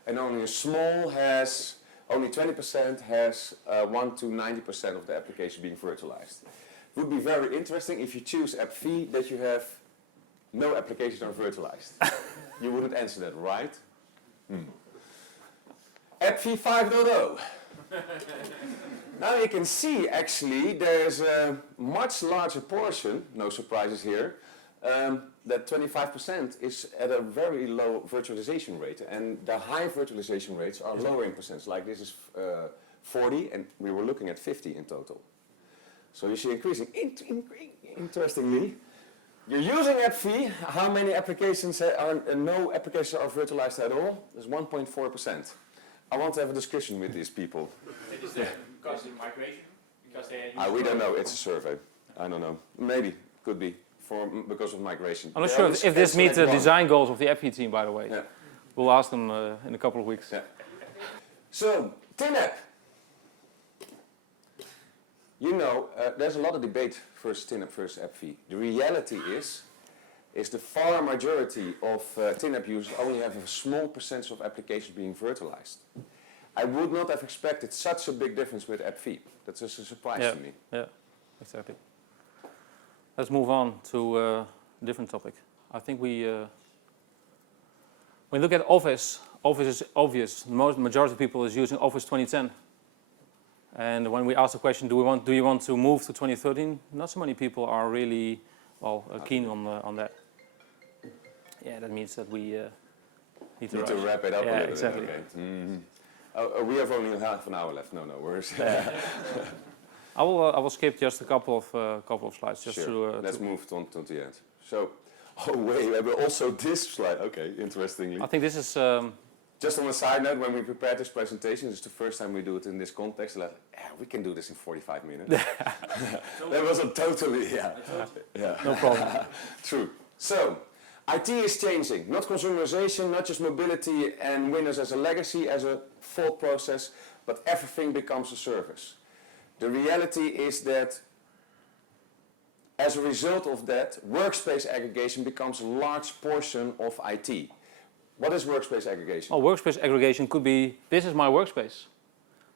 And only a small has, only 20% has 1 to 90% of the application being virtualized. It would be very interesting if you choose AppV that you have no applications are virtualized. You wouldn't answer that, right? AppV 5.0. Now you can see actually there's a much larger portion, no surprises here, that 25% is at a very low virtualization rate, and the high virtualization rates are lower in percents, like this is 40 and we were looking at 50 in total. So you see increasing. Interestingly, you're using AppV, how many applications no applications are virtualized at all? There's 1.4%. I want to have a discussion with these people. Is that because of migration? Because they we don't know, it's a survey. I don't know. Maybe, could be. Because of migration. I'm not sure if this meets the design goals of the FP team, by the way. Yeah. We'll ask them in a couple of weeks. Yeah. So, ThinApp. You know, there's a lot of debate versus ThinApp versus AppV. The reality is the far majority of ThinApp users only have a small percentage of applications being virtualized. I would not have expected such a big difference with AppV. That's just a surprise to me. Yeah, exactly. Let's move on to a different topic. I think when we look at Office is obvious. The majority of people is using Office 2010. And when we ask the question, do you want to move to 2013? Not so many people are really keen on that. Yeah, that means that we need to Need to rush. wrap it up a Yeah, little exactly. bit. Okay. We have only half an hour left. No worries. I will skip just a couple of slides just Sure. Let's move on to the end. So, wait, but also this slide. Okay, interestingly. I think this is Just on a side note, when we prepared this presentation, it's the first time we do it in this context. Like, we can do this in 45 minutes. That was a totally, no problem. True. So, IT is changing, not consumerization, not just mobility and Windows as a legacy, as a thought process, but everything becomes a service. The reality is that as a result of that, workspace aggregation becomes a large portion of IT. What is workspace aggregation? Oh, workspace aggregation could be, this is my workspace.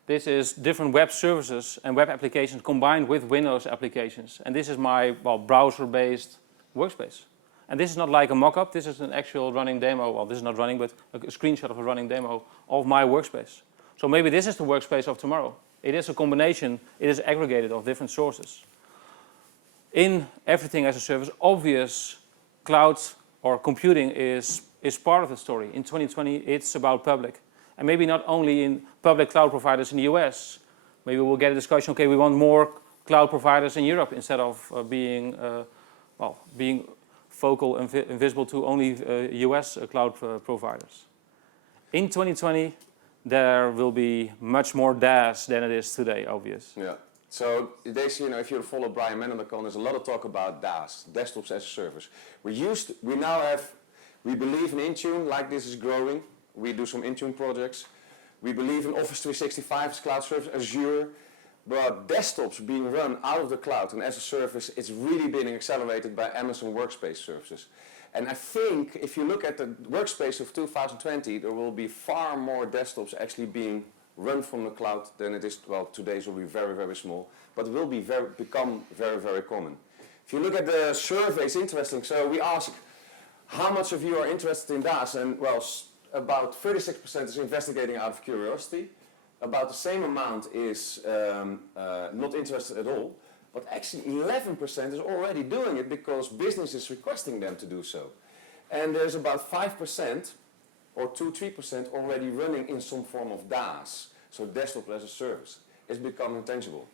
This is different web services and web applications combined with Windows applications. And this is my browser-based workspace. And this is not like a mock-up, this is an actual running demo. Well, this is not running, but a screenshot of a running demo of my workspace. So maybe this is the workspace of tomorrow. It is a combination, it is aggregated of different sources. In everything as a service, obvious cloud or computing is part of the story. In 2020, it's about public. And maybe not only in public cloud providers in the US. Maybe we'll get a discussion, okay, we want more cloud providers in Europe instead of being focal and visible to only US cloud providers. In 2020, there will be much more DaaS than it is today, obvious. Yeah. So if you follow Brian Mendelcon, there's a lot of talk about DaaS, desktops as a service. We believe in Intune, like this is growing. We do some Intune projects. We believe in Office 365 as cloud service, Azure. But desktops being run out of the cloud and as a service, it's really being accelerated by Amazon Workspace services. And I think if you look at the Workspace of 2020, there will be far more desktops actually being run from the cloud than it is, well, today's will be very, very small, but it will become very, very common. If you look at the survey, it's interesting. So we ask, how much of you are interested in DaaS? And well, about 36% is investigating out of curiosity. About the same amount is not interested at all. But actually 11% is already doing it because business is requesting them to do so. And there's about 5% or 2-3% already running in some form of DaaS. So desktop as a service. It's becoming tangible.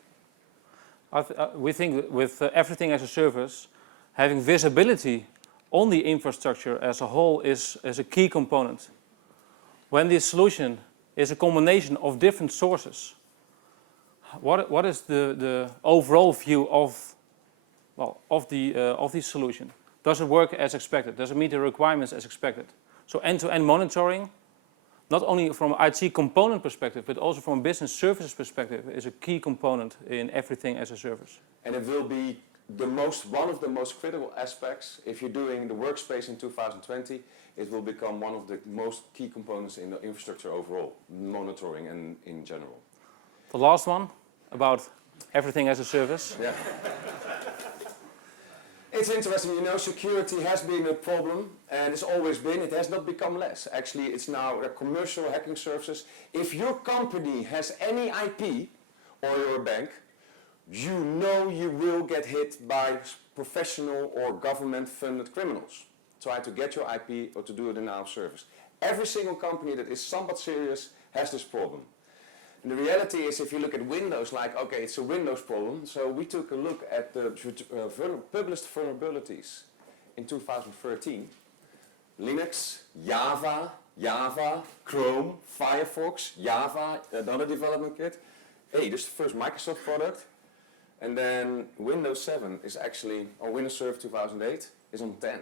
We think with everything as a service, having visibility on the infrastructure as a whole is a key component. When the solution is a combination of different sources, what is the overall view of the solution? Does it work as expected? Does it meet the requirements as expected? So end-to-end monitoring, not only from an IT component perspective, but also from a business services perspective, is a key component in everything as a service. And it will be one of the most critical aspects. If you're doing the workspace in 2020, it will become one of the most key components in the infrastructure overall, monitoring and in general. The last one, about everything as a service. Yeah. It's interesting, security has been a problem, and it's always been. It has not become less. Actually, it's now a commercial hacking services. If your company has any IP, or your bank, you will get hit by professional or government-funded criminals. Try to get your IP or to do a denial of service. Every single company that is somewhat serious has this problem. And the reality is, if you look at Windows, it's a Windows problem. So we took a look at the published vulnerabilities in 2013. Linux, Java, Chrome, Firefox, Java, another development kit. Hey, this is the first Microsoft product. And then Windows 7 is actually, or Windows Server 2008, is on 10.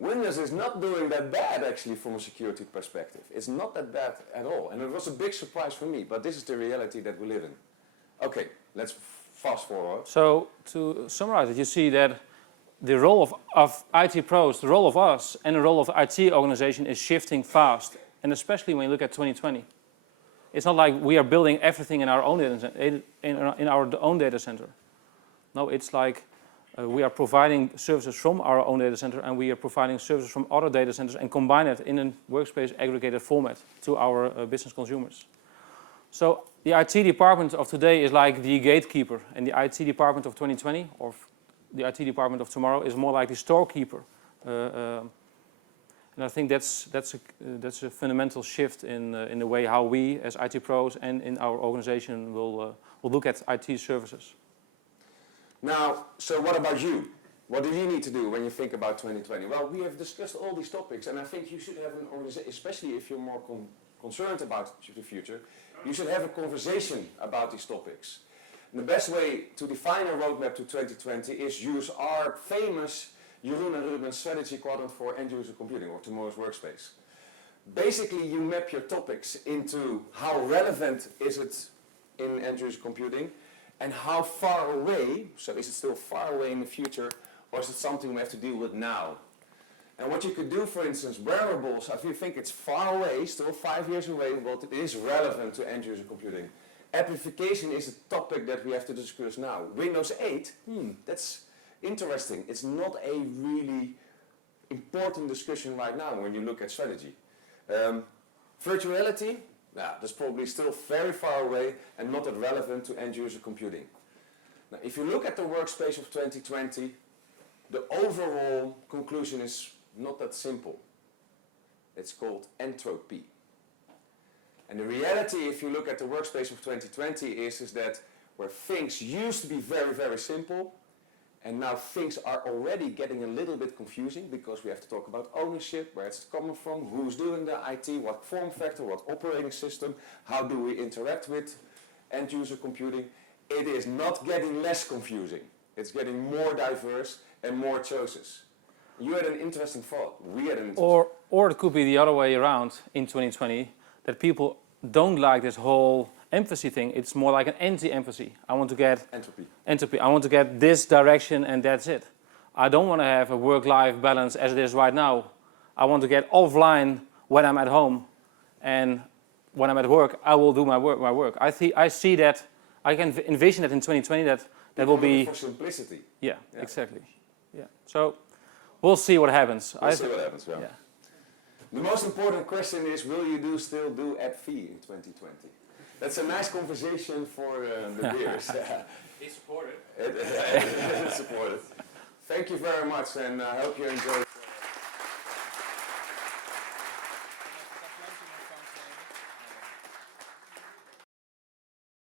Windows is not doing that bad actually from a security perspective. It's not that bad at all. And it was a big surprise for me, but this is the reality that we live in. Okay, let's fast forward. So to summarize it, you see that the role of IT pros, the role of us, and the role of the IT organization is shifting fast. And especially when you look at 2020. It's not like we are building everything in our own data center. No, it's like we are providing services from our own data center, and we are providing services from other data centers and combine it in a workspace aggregated format to our business consumers. So the IT department of today is like the gatekeeper, and the IT department of 2020 or the IT department of tomorrow is more like the storekeeper. And I think that's a fundamental shift in the way how we as IT pros and in our organization will look at IT services. Now, so what about you? What do you need to do when you think about 2020? Well, we have discussed all these topics, and I think you should have an organization, especially if you're more concerned about the future, you should have a conversation about these topics. And the best way to define a roadmap to 2020 is use our famous Jeroen and Ruben strategy quadrant for end-user computing, or tomorrow's workspace. Basically, you map your topics into how relevant is it in end-user computing, and how far away, so is it still far away in the future, or is it something we have to deal with now? And what you could do, for instance, wearables, if you think it's far away, still 5 years away, but it is relevant to end-user computing. Amplification is a topic that we have to discuss now. Windows 8, that's interesting. It's not a really important discussion right now when you look at strategy. Virtuality, that's probably still very far away and not that relevant to end-user computing. Now, if you look at the workspace of 2020, the overall conclusion is not that simple. It's called entropy. And the reality, if you look at the workspace of 2020, is that where things used to be very, very simple, and now things are already getting a little bit confusing because we have to talk about ownership, where it's coming from, who's doing the IT, what form factor, what operating system, how do we interact with end-user computing. It is not getting less confusing. It's getting more diverse and more choices. You had an interesting thought. We had an interesting Or it could be the other way around in 2020, that people don't like this whole empathy thing. It's more like an anti-empathy. I want to get entropy. I want to get this direction and that's it. I don't want to have a work-life balance as it is right now. I want to get offline when I'm at home, and when I'm at work, I will do my work. I see that. I can envision that in 2020 that will be for simplicity. Yeah, exactly. Yeah. So we'll see what happens. We'll see what happens. Yeah. The most important question is: will you still do AppV in 2020? That's a nice conversation for the beers. It's supported. It's supported. Thank you very much, and I hope you enjoyed.